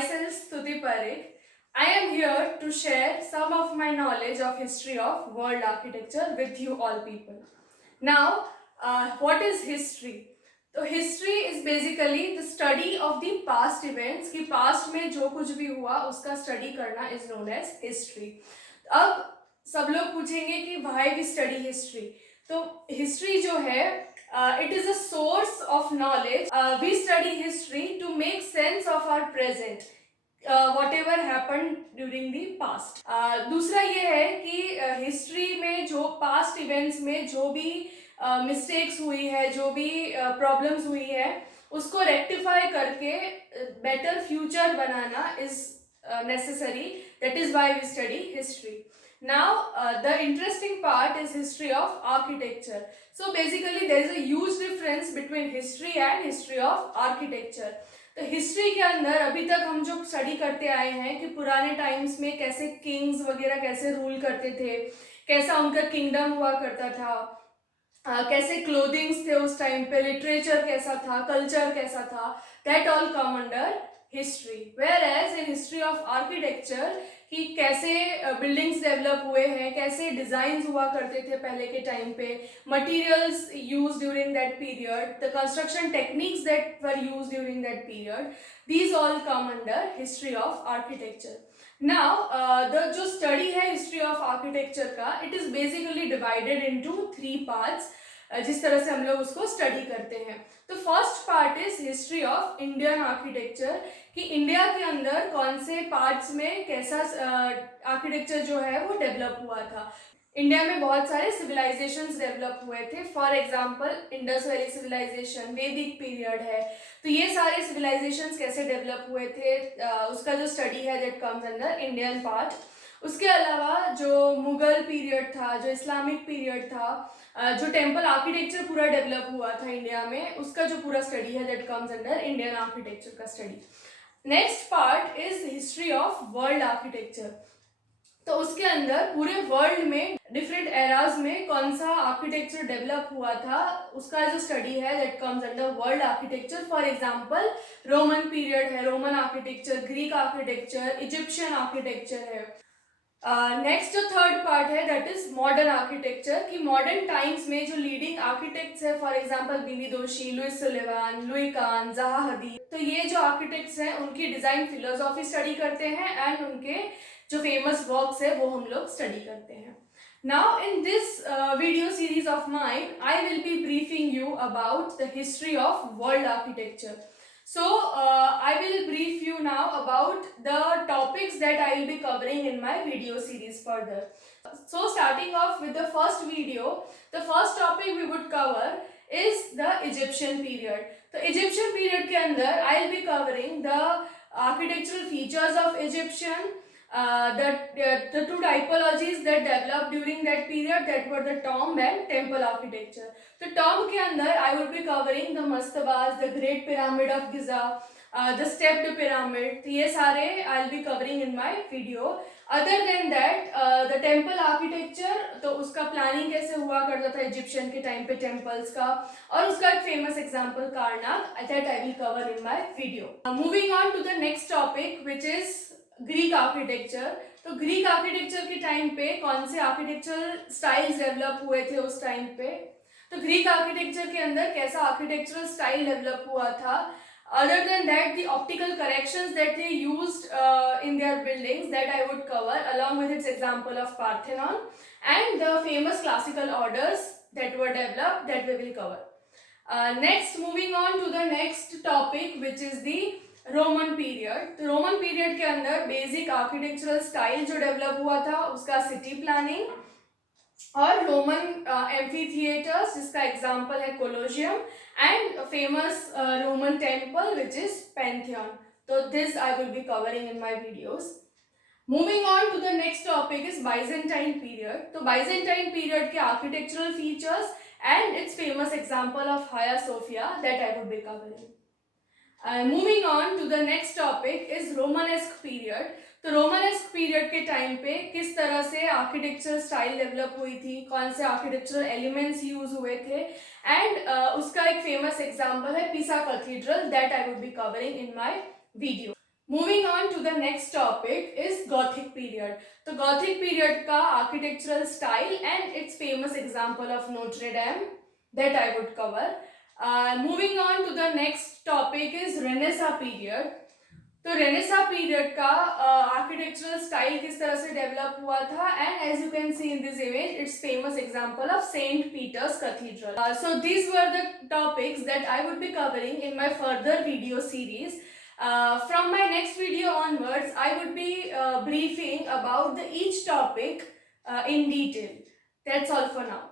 myself Stuti Parekh. I am here to share some of my knowledge of history of world architecture with you all people. Now, what is history? तो history is basically the study of the past events कि पास्ट में जो कुछ भी हुआ उसका स्टडी करना is known as history. अब सब लोग पूछेंगे कि व्हाई वी स्टडी हिस्ट्री. तो हिस्ट्री जो है it is a source of knowledge. We study history to make sense of our present, whatever happened during the past. दूसरा ये है कि हिस्ट्री में जो पास्ट इवेंट्स में जो भी मिस्टेक्स हुई है, जो भी प्रॉब्लम्स हुई है, उसको रेक्टिफाई करके better future banana is necessary. That is why we study history. Now, the interesting part is history of architecture. So basically, there is a huge difference between history and history of architecture. तो हिस्ट्री के अंदर अभी तक हम जो स्टडी करते आए हैं कि पुराने टाइम्स में कैसे किंग्स वगैरह कैसे रूल करते थे, कैसा उनका किंगडम हुआ करता था, कैसे क्लोथिंग्स थे उस टाइम पे, लिटरेचर कैसा था, कल्चर कैसा था, that all come under history. Whereas in history of architecture कि कैसे बिल्डिंग्स डेवलप हुए हैं, कैसे डिजाइन हुआ करते थे पहले के टाइम पे, materials use during that period, the construction techniques that were use during that period, these all come under history of architecture. Now the जो स्टडी है हिस्ट्री ऑफ आर्किटेक्चर का, it is basically divided into 3 पार्ट्स. जिस तरह से हम लोग उसको स्टडी करते हैं. तो first part is history of Indian architecture कि इंडिया के अंदर कौन से पार्ट्स में कैसा आर्किटेक्चर जो है वो डेवलप हुआ था. इंडिया में बहुत सारे सिविलाइजेशंस डेवलप हुए थे. For example Indus valley civilization, Vedic period है. तो ये सारे सिविलाइजेशंस कैसे डेवलप हुए थे, उसका जो स्टडी है that comes under Indian part. उसके अलावा जो मुगल पीरियड था, जो इस्लामिक पीरियड था, जो टेम्पल आर्किटेक्चर पूरा डेवलप हुआ था इंडिया में, उसका जो पूरा स्टडी है that comes under Indian architecture का study. Next part is history of world architecture. तो उसके अंदर पूरे वर्ल्ड में डिफरेंट एराज में कौन सा आर्किटेक्चर डेवलप हुआ था, उसका जो स्टडी है that comes under world architecture. For example Roman period है, Roman architecture, Greek architecture, Egyptian architecture है. नेक्स्ट जो थर्ड पार्ट है दैट इज मॉडर्न आर्किटेक्चर कि मॉडर्न टाइम्स में जो लीडिंग आर्किटेक्ट्स है, for example B V Doshi, Louis Sullivan, Louis Kahn, Zaha Hadid, तो ये जो आर्किटेक्ट्स हैं उनकी डिजाइन फिलोसॉफी स्टडी करते हैं एंड उनके जो फेमस वर्क्स है वो हम लोग स्टडी करते हैं. Now in this video series of mine I will B briefing you about the history of world architecture. So, I will brief you now about the topics that I will be covering in my video series further. So, starting off with the first video, the first topic we would cover is the Egyptian period. So, Egyptian period के अंदर I will be covering the architectural features of Egyptian, the two typologies that developed during that period, that were the tomb and temple architecture. तो tomb के अंदर I would be covering the mastabas, the Great Pyramid of Giza, the stepped pyramid. तो ये सारे I'll be covering in my video. Other than that, the temple architecture, तो उसका प्लानिंग कैसे हुआ करता था इजिप्शियन के टाइम पे टेम्पल्स का, और उसका एक famous example Karnak, that I will cover in my video. Moving on to the next topic which is Greek architecture. तो ग्रीक आर्किटेक्चर के टाइम पे कौन से आर्किटेक्चरल स्टाइल्स डेवलप हुए थे उस टाइम पे. तो ग्रीक आर्किटेक्चर के अंदर कैसा आर्किटेक्चरल स्टाइल डेवलप हुआ था. Other than that the optical corrections that they used in their buildings that I would cover along with its example of Parthenon and the famous classical orders that were developed that we will cover. Next, moving on to the next topic which is the Roman period. तो Roman period के अंदर basic architectural style जो develop हुआ था उसका city planning और Roman amphitheatres जिसका एग्जांपल है Colosseum and famous Roman temple which is Pantheon. तो this I will be covering in my videos. Moving on to the next topic is Byzantine period. तो Byzantine period के architectural features and its famous example of Hagia Sophia that I would be covering. Moving on to the next topic is Romanesque period. तो रोमानेस्क पीरियड के टाइम पे किस तरह से architecture style develop हुई थी, कौन से आर्किटेक्चरल एलिमेंट्स यूज हुए थे एंड उसका एक फेमस एग्जांपल है पिसा cathedral that I would be covering in my video. Moving on to the next topic is Gothic period. The Gothic period का architectural style and its famous example of Notre Dame that I would cover. Moving on to the next topic is Renaissance period. तो Renaissance period का architectural style किस तरह से develop हुआ था and as you can see in this image its famous example of Saint Peter's Cathedral. So these were the topics that I would be covering in my further video series. From my next video onwards, I would be briefing about each topic in detail. That's all for now.